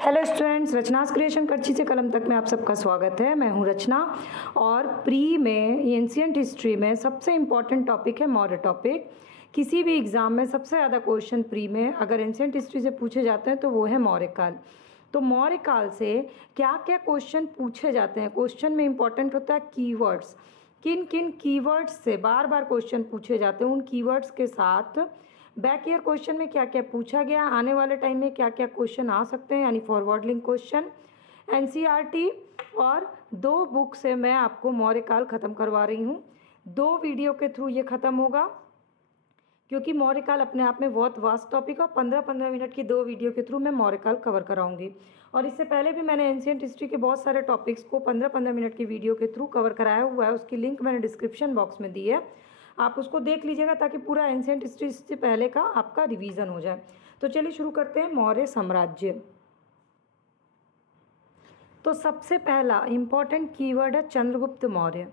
Hello students, रचनास creation करची से कलम तक में आप सबका स्वागत है। मैं हूं रचना और प्री में एंशिएंट हिस्ट्री में सबसे इम्पॉर्टेंट टॉपिक है मौर्य टॉपिक। किसी भी एग्ज़ाम में सबसे ज़्यादा क्वेश्चन प्री में अगर एंशिएंट हिस्ट्री से पूछे जाते हैं तो वो है मौर्य काल। तो मौर्य काल से क्या क्या क्वेश्चन पूछे जाते हैं, क्वेश्चन में इम्पॉर्टेंट होता है कीवर्ड्स। किन किन कीवर्ड्स से बार बार क्वेश्चन पूछे जाते हैं, उन कीवर्ड्स के साथ बैक ईयर क्वेश्चन में क्या क्या पूछा गया, आने वाले टाइम में क्या क्या क्वेश्चन आ सकते हैं, यानी फॉरवर्ड लिंक क्वेश्चन। एनसीईआरटी और 2 बुक से मैं आपको मौर्य काल ख़त्म करवा रही हूँ। 2 वीडियो के थ्रू ये ख़त्म होगा क्योंकि मौर्य काल अपने आप में बहुत वास्ट टॉपिक है। 15-15 मिनट की 2 वीडियो के थ्रू मैं मौर्य काल कवर कराऊंगी। और इससे पहले भी मैंने एंशिएंट हिस्ट्री के बहुत सारे टॉपिक्स को 15-15 मिनट की वीडियो के थ्रू कवर कराया हुआ है। उसकी लिंक मैंने डिस्क्रिप्शन बॉक्स में दी है, आप उसको देख लीजिएगा ताकि पूरा एंशिएंट हिस्ट्री से पहले का आपका रिवीजन हो जाए। तो चलिए शुरू करते हैं। मौर्य साम्राज्य। तो सबसे पहला इंपॉर्टेंट कीवर्ड है चंद्रगुप्त मौर्य।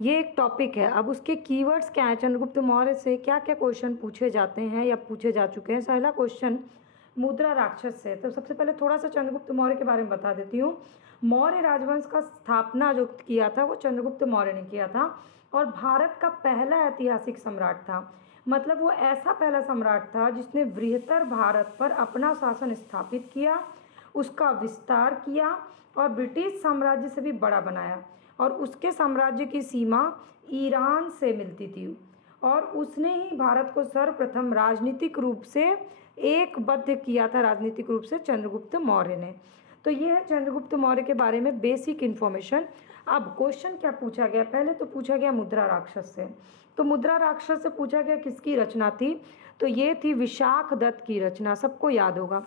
ये एक टॉपिक है। अब उसके कीवर्ड्स क्या है, चंद्रगुप्त मौर्य से क्या क्या क्वेश्चन पूछे जाते हैं या पूछे जा चुके हैं। पहला क्वेश्चन मुद्रा राक्षस से। तो सबसे पहले थोड़ा सा चंद्रगुप्त मौर्य के बारे में बता देती हूँ। मौर्य राजवंश का स्थापना जो किया था वो चंद्रगुप्त मौर्य ने किया था और भारत का पहला ऐतिहासिक सम्राट था। मतलब वो ऐसा पहला सम्राट था जिसने बृहत्तर भारत पर अपना शासन स्थापित किया, उसका विस्तार किया और ब्रिटिश साम्राज्य से भी बड़ा बनाया। और उसके साम्राज्य की सीमा ईरान से मिलती थी और उसने ही भारत को सर्वप्रथम राजनीतिक रूप से एकबद्ध किया था, राजनीतिक रूप से चंद्रगुप्त मौर्य ने। तो ये है चंद्रगुप्त मौर्य के बारे में बेसिक इन्फॉर्मेशन। अब क्वेश्चन क्या पूछा गया, पहले तो पूछा गया मुद्रा राक्षस से। तो मुद्रा राक्षस से पूछा गया किसकी रचना थी, तो ये थी विशाख दत्त की रचना, सबको याद होगा,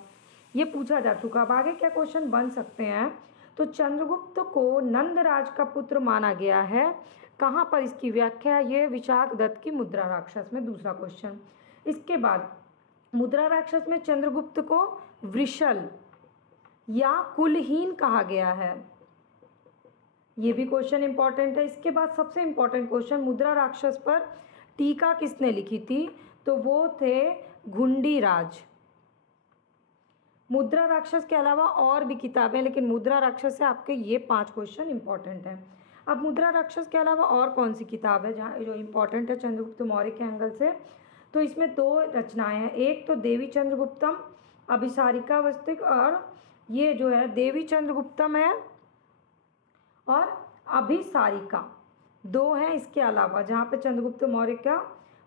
ये पूछा जा चुका। अब आगे क्या क्वेश्चन बन सकते हैं, तो चंद्रगुप्त को नंदराज का पुत्र माना गया है, कहाँ पर इसकी व्याख्या है, ये विशाख दत्त की मुद्रा राक्षस में, दूसरा क्वेश्चन। इसके बाद मुद्रा राक्षस में चंद्रगुप्त को वृषल या कुलहीन कहा गया है, ये भी क्वेश्चन इंपॉर्टेंट है। इसके बाद सबसे इंपॉर्टेंट क्वेश्चन, मुद्रा राक्षस पर टीका किसने लिखी थी, तो वो थे घुंडीराज। मुद्रा राक्षस के अलावा और भी किताबें, लेकिन मुद्रा राक्षस से आपके ये 5 क्वेश्चन इंपॉर्टेंट हैं। अब मुद्रा राक्षस के अलावा और कौन सी किताब है जहाँ जो इंपॉर्टेंट है चंद्रगुप्त मौर्य के एंगल से, तो इसमें 2 रचनाएं हैं। एक तो देवी चंद्रगुप्तम अभिसारिकावस्तिक, और ये जो है देवी चंद्रगुप्तम है और अभिसारिका, 2 हैं। इसके अलावा जहाँ पे चंद्रगुप्त मौर्य का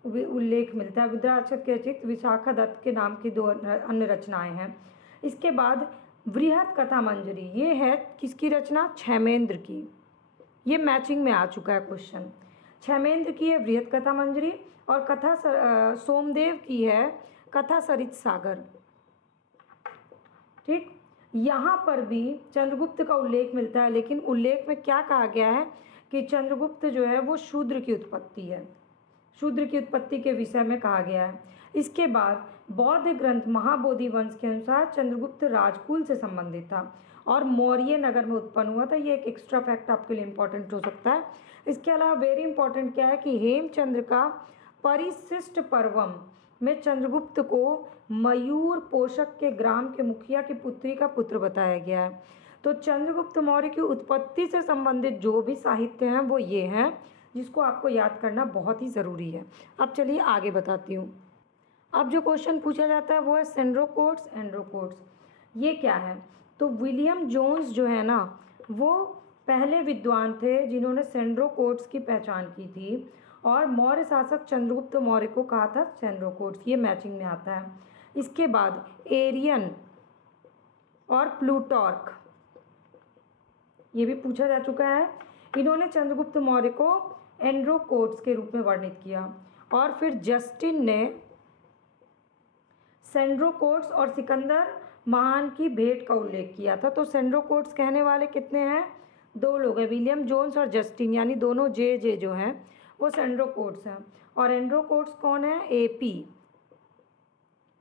उल्लेख मिलता है, मुद्रा राक्षस के अतिरिक्त विशाखा दत्त के नाम की 2 अन्य रचनाएं हैं। इसके बाद बृहत कथा मंजरी, ये है किसकी रचना, क्षेमेंद्र की। ये मैचिंग में आ चुका है क्वेश्चन। क्षेमेंद्र की है बृहत कथा मंजरी और कथा सोमदेव की है कथा सरित सागर। ठीक, यहाँ पर भी चंद्रगुप्त का उल्लेख मिलता है, लेकिन उल्लेख में क्या कहा गया है कि चंद्रगुप्त जो है वो शूद्र की उत्पत्ति है, शूद्र की उत्पत्ति के विषय में कहा गया है। इसके बाद बौद्ध ग्रंथ महाबोधि वंश के अनुसार चंद्रगुप्त राजकुल से संबंधित था और मौर्य नगर में उत्पन्न हुआ था। ये एक एक्स्ट्रा फैक्ट आपके लिए इंपॉर्टेंट हो सकता है। इसके अलावा वेरी इंपॉर्टेंट क्या है कि हेमचंद्र का परिशिष्ट पर्वम में चंद्रगुप्त को मयूर पोषक के ग्राम के मुखिया की पुत्री का पुत्र बताया गया है। तो चंद्रगुप्त मौर्य की उत्पत्ति से संबंधित जो भी साहित्य हैं वो ये हैं, जिसको आपको याद करना बहुत ही ज़रूरी है। अब चलिए आगे बताती हूँ। अब जो क्वेश्चन पूछा जाता है वो है सेंड्रोकोट्स एंड्रोकोट्स, ये क्या है, तो विलियम जोन्स जो है ना, वो पहले विद्वान थे जिन्होंने सेंड्रोकोट्स की पहचान की थी और मौर्य शासक चंद्रगुप्त मौर्य को कहा था सेंड्रोकोट्स, ये मैचिंग में आता है। इसके बाद एरियन और प्लूटार्क, ये भी पूछा जा चुका है। इन्होंने चंद्रगुप्त मौर्य को एंड्रोकोट्स के रूप में वर्णित किया। और फिर जस्टिन ने सेंड्रोकोट्स और सिकंदर महान की भेंट का उल्लेख किया था। तो सेंड्रोकोट्स कहने वाले कितने हैं, 2 लोग हैं, विलियम जोन्स और जस्टिन, यानी दोनों जे जो हैं वो सेंड्रोकोट्स हैं। और एंड्रोकोट्स कौन है, एपी,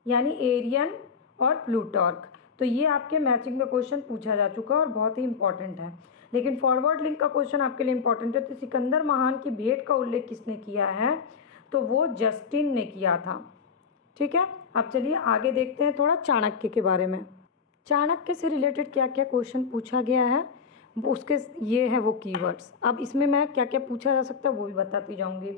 यानी एरियन और प्लूटार्क। तो ये आपके मैचिंग में क्वेश्चन पूछा जा चुका है और बहुत ही इंपॉर्टेंट है। लेकिन फॉरवर्ड लिंक का क्वेश्चन आपके लिए इंपॉर्टेंट है। तो सिकंदर महान की भेंट का उल्लेख किसने किया है, तो वो जस्टिन ने किया था। ठीक है, अब चलिए आगे देखते हैं थोड़ा चाणक्य के बारे में। चाणक्य से रिलेटेड क्या क्या क्वेश्चन पूछा गया है वो उसके ये है वो कीवर्ड्स। अब इसमें मैं क्या क्या पूछा जा सकता है वो भी बताती जाऊंगी।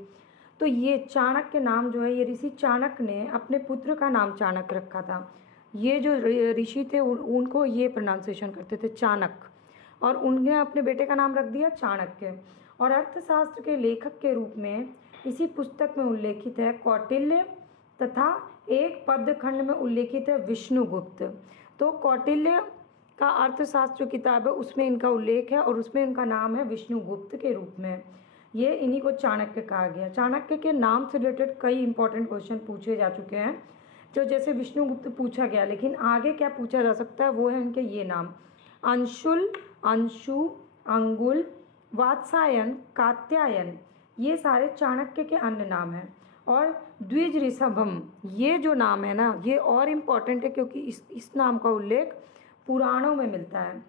तो ये चाणक्य नाम जो है, ये ऋषि चाणक्य ने अपने पुत्र का नाम चाणक्य रखा था। ये जो ऋषि थे उनको ये प्रोनाउंसिएशन करते थे चाणक्य, और उनने अपने बेटे का नाम रख दिया चाणक्य। और अर्थशास्त्र के लेखक के रूप में इसी पुस्तक में उल्लेखित है कौटिल्य, तथा एक पद्यखंड में उल्लेखित है विष्णुगुप्त। तो कौटिल्य का अर्थशास्त्र किताब है, उसमें इनका उल्लेख है और उसमें इनका नाम है विष्णुगुप्त के रूप में। ये इन्हीं को चाणक्य कहा गया। चाणक्य के नाम से रिलेटेड कई इंपॉर्टेंट क्वेश्चन पूछे जा चुके हैं, जो जैसे विष्णुगुप्त पूछा गया, लेकिन आगे क्या पूछा जा सकता है वो है इनके ये नाम: अंशुल, अंशु, अंगुल, वात्सायन, कात्यायन, ये सारे चाणक्य के अन्य नाम हैं। और द्विज ऋषभम, ये जो नाम है ना, ये और इम्पॉर्टेंट है क्योंकि इस नाम का उल्लेख पुराणों में मिलता है।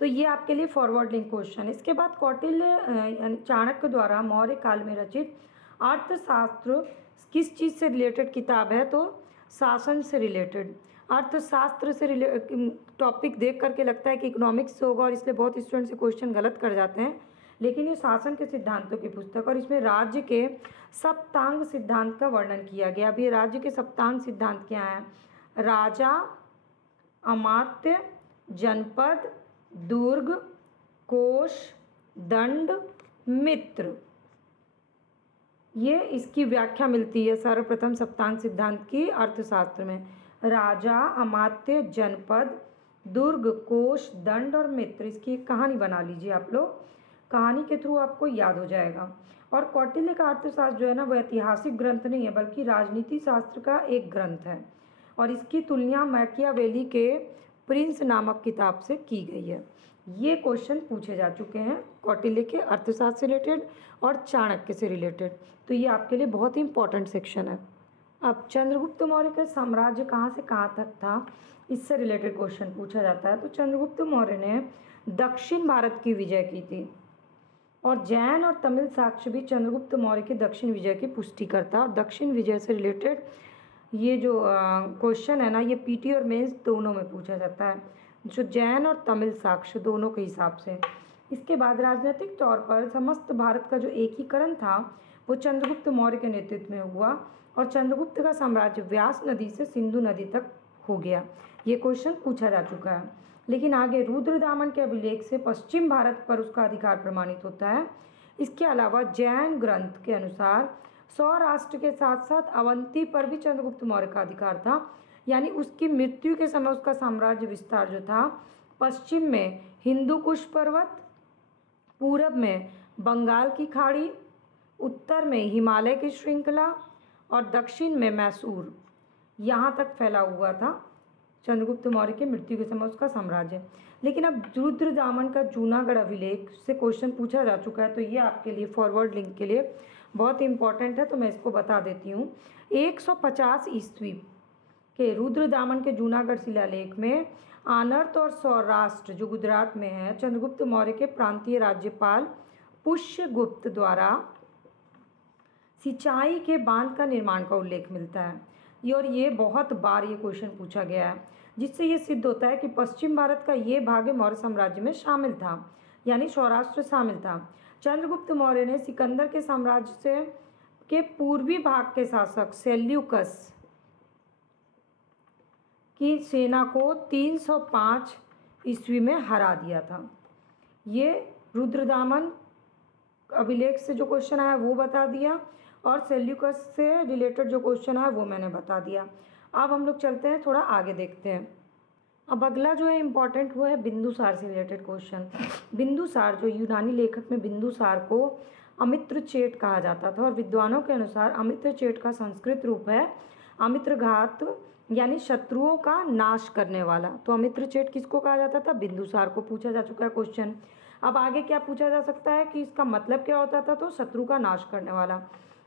तो ये आपके लिए फॉरवर्ड लिंक क्वेश्चन है। इसके बाद कौटिल्य चाणक्य द्वारा मौर्य काल में रचित अर्थशास्त्र किस चीज़ से रिलेटेड किताब है? तो शासन से रिलेटेड। अर्थशास्त्र से टॉपिक देख करके लगता है कि इकोनॉमिक्स होगा और इसलिए बहुत स्टूडेंट से क्वेश्चन गलत कर जाते हैं, लेकिन ये शासन के सिद्धांतों की पुस्तक, और इसमें राज्य के सप्तांग सिद्धांत का वर्णन किया गया। अब ये राज्य के सप्तांग सिद्धांत क्या हैं? राजा, अमात्य, जनपद, दुर्ग, कोष, दंड, मित्र, ये इसकी व्याख्या मिलती है सर्वप्रथम सप्तांग सिद्धांत की अर्थशास्त्र में। राजा, अमात्य, जनपद, दुर्ग, कोष, दंड और मित्र, इसकी एक कहानी बना लीजिए आप लोग, कहानी के थ्रू आपको याद हो जाएगा। और कौटिल्य का अर्थशास्त्र जो है ना, वो ऐतिहासिक ग्रंथ नहीं है बल्कि राजनीति शास्त्र का एक ग्रंथ है, और इसकी तुलना मैकियावेली के प्रिंस नामक किताब से की गई है। ये क्वेश्चन पूछे जा चुके हैं कौटिल्य के अर्थशास्त्र से रिलेटेड और चाणक्य से रिलेटेड, तो ये आपके लिए बहुत ही इंपॉर्टेंट सेक्शन है। अब चंद्रगुप्त मौर्य का साम्राज्य कहाँ से कहाँ तक था, इससे रिलेटेड क्वेश्चन पूछा जाता है। तो चंद्रगुप्त मौर्य ने दक्षिण भारत की विजय की थी, और जैन और तमिल साक्ष्य भी चंद्रगुप्त मौर्य के दक्षिण विजय की पुष्टि करता है। और दक्षिण विजय से रिलेटेड ये जो क्वेश्चन है ना, ये पीटी और मेंस दोनों में पूछा जाता है, जो जैन और तमिल साक्ष्य दोनों के हिसाब से। इसके बाद राजनीतिक तौर पर समस्त भारत का जो एकीकरण था वो चंद्रगुप्त मौर्य के नेतृत्व में हुआ, और चंद्रगुप्त का साम्राज्य व्यास नदी से सिंधु नदी तक हो गया। ये क्वेश्चन पूछा जा चुका है। लेकिन आगे रुद्रदामन के अभिलेख से पश्चिम भारत पर उसका अधिकार प्रमाणित होता है। इसके अलावा जैन ग्रंथ के अनुसार सौराष्ट्र के साथ साथ अवंती पर भी चंद्रगुप्त मौर्य का अधिकार था, यानी उसकी मृत्यु के समय उसका साम्राज्य विस्तार जो था, पश्चिम में हिंदू कुश पर्वत, पूरब में बंगाल की खाड़ी, उत्तर में हिमालय की श्रृंखला और दक्षिण में मैसूर, यहाँ तक फैला हुआ था चंद्रगुप्त मौर्य की मृत्यु के समय उसका साम्राज्य। लेकिन अब रुद्रदामन का जूनागढ़ अभिलेख से क्वेश्चन पूछा जा चुका है, तो ये आपके लिए फॉरवर्ड लिंक के लिए बहुत इंपॉर्टेंट है, तो मैं इसको बता देती हूँ। 150 ईस्वी के रुद्रदामन के जूनागढ़ शिलालेख में आनर्त और सौराष्ट्र जो गुजरात में है, चंद्रगुप्त मौर्य के प्रांतीय राज्यपाल पुष्यगुप्त द्वारा सिंचाई के बांध का निर्माण का उल्लेख मिलता है। और ये बहुत बार ये क्वेश्चन पूछा गया है, जिससे ये सिद्ध होता है कि पश्चिम भारत का ये भाग मौर्य साम्राज्य में शामिल था, यानी सौराष्ट्र शामिल था। चंद्रगुप्त मौर्य ने सिकंदर के साम्राज्य से के पूर्वी भाग के शासक सेल्यूकस की सेना को 305 ईस्वी में हरा दिया था। ये रुद्रदामन अभिलेख से जो क्वेश्चन आया वो बता दिया, और सेल्यूकस से रिलेटेड जो क्वेश्चन है वो मैंने बता दिया। अब हम लोग चलते हैं, थोड़ा आगे देखते हैं। अब अगला जो है इम्पॉर्टेंट वो है बिंदुसार से रिलेटेड क्वेश्चन। बिंदुसार, जो यूनानी लेखक में बिंदुसार को अमित्रचेट कहा जाता था, और विद्वानों के अनुसार अमित्रचेट का संस्कृत रूप है अमित्रघात, यानी शत्रुओं का नाश करने वाला। तो अमित्रचेट किसको कहा जाता था? बिंदुसार को। पूछा जा चुका है क्वेश्चन। अब आगे क्या पूछा जा सकता है कि इसका मतलब क्या होता था? तो शत्रु का नाश करने वाला।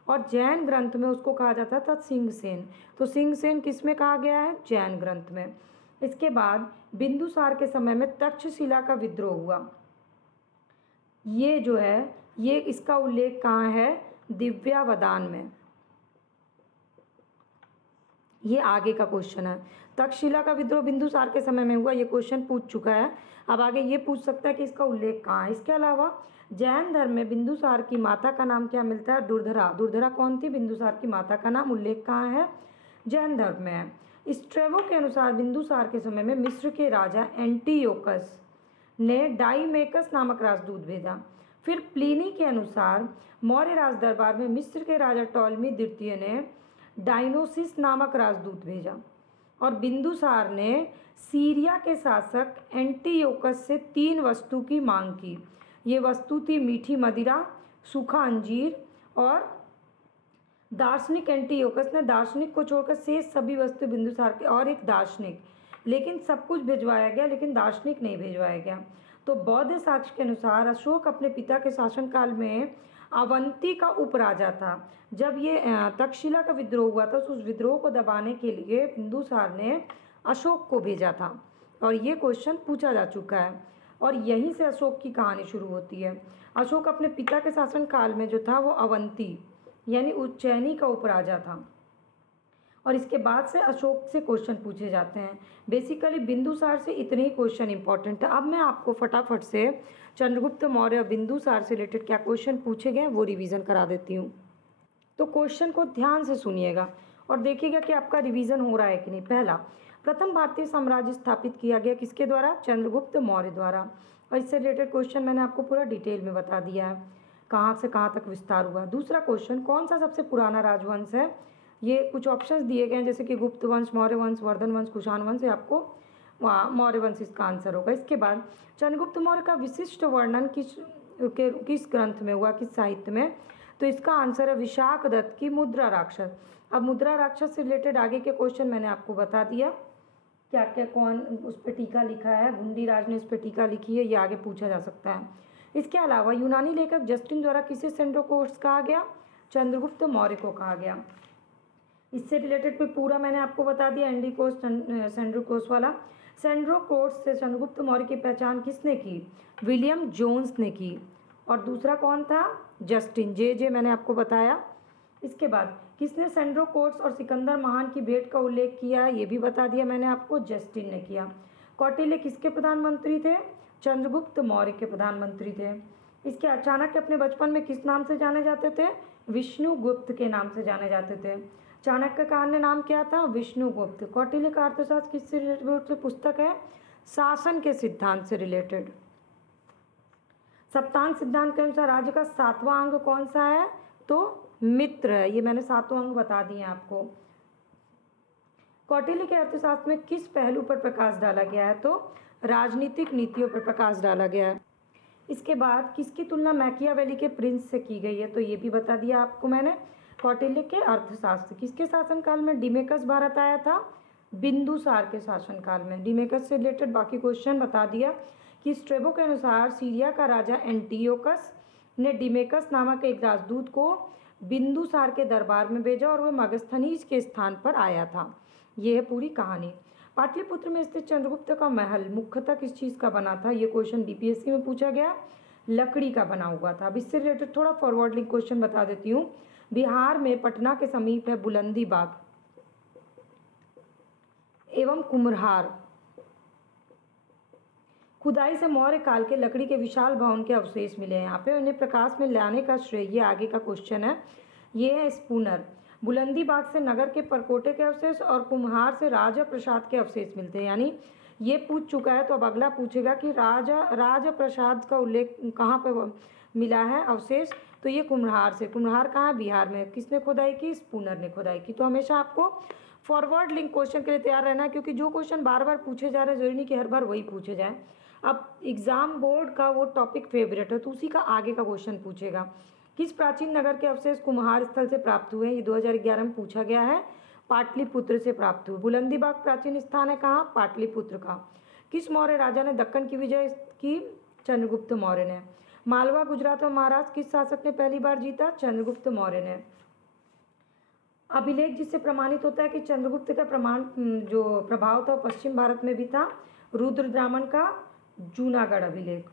और जैन ग्रंथ में उसको कहा जाता था सिंहसेन। तो सिंहसेन किस में कहा गया है? जैन ग्रंथ में। इसके बाद बिंदुसार के समय में तक्षशिला का विद्रोह हुआ। ये जो है, ये इसका उल्लेख कहाँ है? दिव्यावदान में। ये आगे का क्वेश्चन है। तक्षशिला का विद्रोह बिंदुसार के समय में हुआ, ये क्वेश्चन पूछ चुका है। अब आगे ये पूछ सकता है कि इसका उल्लेख कहाँ है। इसके अलावा जैन धर्म में बिंदुसार की माता का नाम क्या मिलता है? दुर्धरा। दुर्धरा कौन थी? बिंदुसार की माता का नाम। उल्लेख कहाँ है? जैन धर्म में है। स्ट्रेबो के अनुसार बिंदुसार के समय में मिस्र के राजा एंटीयोकस ने डाईमेकस नामक राजदूत भेजा। फिर प्लिनी के अनुसार मौर्य राज दरबार में मिस्र के राजा टॉलमी द्वितीय ने डायनोसिस नामक राजदूत भेजा और बिंदुसार ने सीरिया के शासक एंटीयोकस से 3 वस्तु की मांग की। ये वस्तु थी मीठी मदिरा, सूखा अंजीर और दार्शनिक। एंटीयोकस ने दार्शनिक को छोड़कर शेष सभी वस्तु बिंदुसार के और एक दार्शनिक, लेकिन सब कुछ भिजवाया गया, लेकिन दार्शनिक नहीं भिजवाया गया। तो बौद्ध साक्ष्य के अनुसार अशोक अपने पिता के शासनकाल में अवंती का उपराजा था। जब ये तक्षशिला का विद्रोह हुआ था तो उस विद्रोह को दबाने के लिए बिंदुसार ने अशोक को भेजा था और ये क्वेश्चन पूछा जा चुका है और यहीं से अशोक की कहानी शुरू होती है। अशोक अपने पिता के शासनकाल में जो था वो अवंती यानी उज्जैनी का उपराजा था और इसके बाद से अशोक से क्वेश्चन पूछे जाते हैं। बेसिकली बिंदुसार से इतने ही क्वेश्चन इंपॉर्टेंट है। अब मैं आपको फटाफट से चंद्रगुप्त मौर्य और बिंदुसार से रिलेटेड क्या क्वेश्चन पूछे गए वो रिवीजन करा देती हूँ। तो क्वेश्चन को ध्यान से सुनिएगा और देखिएगा कि आपका रिवीजन हो रहा है कि नहीं। पहला, प्रथम भारतीय साम्राज्य स्थापित किया गया किसके द्वारा? चंद्रगुप्त मौर्य द्वारा। और इससे रिलेटेड क्वेश्चन मैंने आपको पूरा डिटेल में बता दिया है, कहाँ से कहाँ तक विस्तार हुआ। दूसरा क्वेश्चन, कौन सा सबसे पुराना राजवंश है? ये कुछ ऑप्शंस दिए गए हैं जैसे कि गुप्त वंश, मौर्य वंश, वर्धन वंश, कुषाण वंश। आपको मौर्य वंश इसका आंसर होगा। इसके बाद चंद्रगुप्त मौर्य का विशिष्ट वर्णन किस ग्रंथ में हुआ, किस साहित्य में? तो इसका आंसर है विशाख दत्त की मुद्रा राक्षस। अब मुद्रा राक्षस से रिलेटेड आगे के क्वेश्चन मैंने आपको बता दिया, क्या क्या कौन उस पर टीका लिखा है, गुंडीराज ने उस पर टीका लिखी है, ये आगे पूछा जा सकता है। इसके अलावा यूनानी लेखक जस्टिन द्वारा किसे सेंड्रोकोर्स कहा गया? चंद्रगुप्त मौर्य को कहा गया। इससे रिलेटेड भी पूरा मैंने आपको बता दिया, एंडीकोस सेंड्रोकोर्स वाला। सेंड्रोकोर्स से चंद्रगुप्त मौर्य की पहचान किसने की? विलियम जोन्स ने की। और दूसरा कौन था? जस्टिन, जे मैंने आपको बताया। इसके बाद किसने सेंड्रोकोर्स और सिकंदर महान की भेंट का उल्लेख किया है, ये भी बता दिया मैंने आपको, जस्टिन ने किया। कौटिल्य किसके प्रधानमंत्री थे? चंद्रगुप्त मौर्य के प्रधानमंत्री थे। इसके चाणक्य अपने बचपन में किस नाम से जाने जाते थे? विष्णुगुप्त के नाम से जाने जाते थे। चाणक्य का अन्य नाम क्या था? विष्णुगुप्त। कौटिल्य का अर्थशास्त्र किससे रिलेटेड पुस्तक है? शासन के सिद्धांत से रिलेटेड। सप्तांग सिद्धांत के अनुसार राज्य का 7वां अंग कौन सा है? तो मित्र है। ये मैंने 7 अंग बता दिए आपको। कौटिल्य के अर्थशास्त्र में किस पहलू पर प्रकाश डाला गया है? तो राजनीतिक नीतियों पर प्रकाश डाला गया है। इसके बाद किसकी तुलना मैकियावेली के प्रिंस से की गई है? तो ये भी बता दिया आपको मैंने। कौटिल्य के अर्थशास्त्र किसके शासनकाल में डिमेकस भारत आया था? बिंदुसार के शासनकाल में। डिमेकस से रिलेटेड बाकी क्वेश्चन बता दिया कि स्ट्रेबो के अनुसार सीरिया का राजा एंटीयोकस ने डिमेकस नामक एक राजदूत को बिंदुसार के दरबार में भेजा और वह मगस्थनीज के स्थान पर आया था। यह है पूरी कहानी। पाटलिपुत्र में स्थित चंद्रगुप्त का महल मुख्यतः किस चीज़ का बना था? ये क्वेश्चन बीपीएससी में पूछा गया, लकड़ी का बना हुआ था। अब इससे रिलेटेड थोड़ा फॉरवर्ड लिंक क्वेश्चन बता देती हूँ। बिहार में पटना के समीप है बुलंदी बाग एवं कुम्हरार। खुदाई से मौर्य काल के लकड़ी के विशाल भवन के अवशेष मिले हैं यहाँ पे। उन्हें प्रकाश में लाने का श्रेय, ये आगे का क्वेश्चन है, ये है स्पूनर। बुलंदी बाग से नगर के परकोटे के अवशेष और कुम्हार से राजा प्रसाद के अवशेष मिलते हैं। यानी ये पूछ चुका है तो अब अगला पूछेगा कि राजा प्रसाद का उल्लेख कहाँ पर मिला है अवशेष? तो ये कुम्हार से। कुम्हार कहाँ है? बिहार में। किसने खुदाई की? स्पूनर ने खुदाई की। तो हमेशा आपको फॉरवर्ड लिंक क्वेश्चन के लिए तैयार रहना है, क्योंकि जो क्वेश्चन बार बार पूछे जा रहे हैं जरूरी नहीं कि हर बार वही पूछे जाए। अब एग्जाम बोर्ड का वो टॉपिक फेवरेट है तो उसी का आगे का क्वेश्चन पूछेगा। किस प्राचीन नगर के अवशेष कुम्हार स्थल से प्राप्त हुए? ये 2011 में पूछा गया है। पाटलिपुत्र से प्राप्त हुए। बुलंदी बाग प्राचीन स्थान है कहाँ? पाटलिपुत्र का। किस मौर्य राजा ने दक्कन की विजय की? चंद्रगुप्त मौर्य ने। मालवा, गुजरात और महाराष्ट्र किस शासक ने पहली बार जीता? चंद्रगुप्त मौर्य ने। अभिलेख जिससे प्रमाणित होता है कि चंद्रगुप्त का जो प्रभाव था पश्चिम भारत में भी था, रुद्रदामन का जूनागढ़ अभिलेख।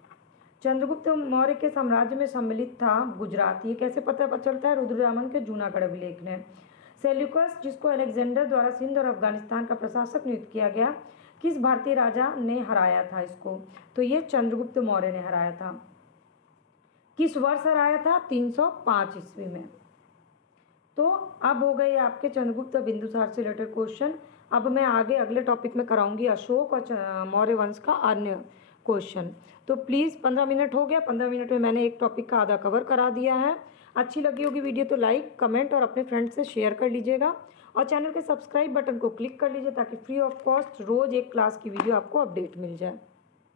चंद्रगुप्त मौर्य के साम्राज्य में सम्मिलित था गुजरात, ये कैसे पता चलता है? रुद्रदामन के जूनागढ़ अभिलेख ने। सेल्यूकस, जिसको अलेक्जेंडर द्वारा सिंध और अफगानिस्तान का प्रशासक नियुक्त किया गया, किस भारतीय राजा ने हराया था इसको? तो ये चंद्रगुप्त मौर्य ने हराया था। किस वर्ष हराया था? 305 ईस्वी में। तो अब हो गए आपके चंद्रगुप्त बिंदुसार से रिलेटेड क्वेश्चन। अब मैं आगे अगले टॉपिक में कराऊंगी अशोक और मौर्य वंश का अन्य क्वेश्चन। तो प्लीज़ 15 मिनट हो गया, 15 मिनट में मैंने एक टॉपिक का आधा कवर करा दिया है। अच्छी लगी होगी वीडियो तो लाइक, कमेंट और अपने फ्रेंड्स से शेयर कर लीजिएगा और चैनल के सब्सक्राइब बटन को क्लिक कर लीजिए ताकि फ्री ऑफ कॉस्ट रोज़ एक क्लास की वीडियो आपको अपडेट मिल जाए।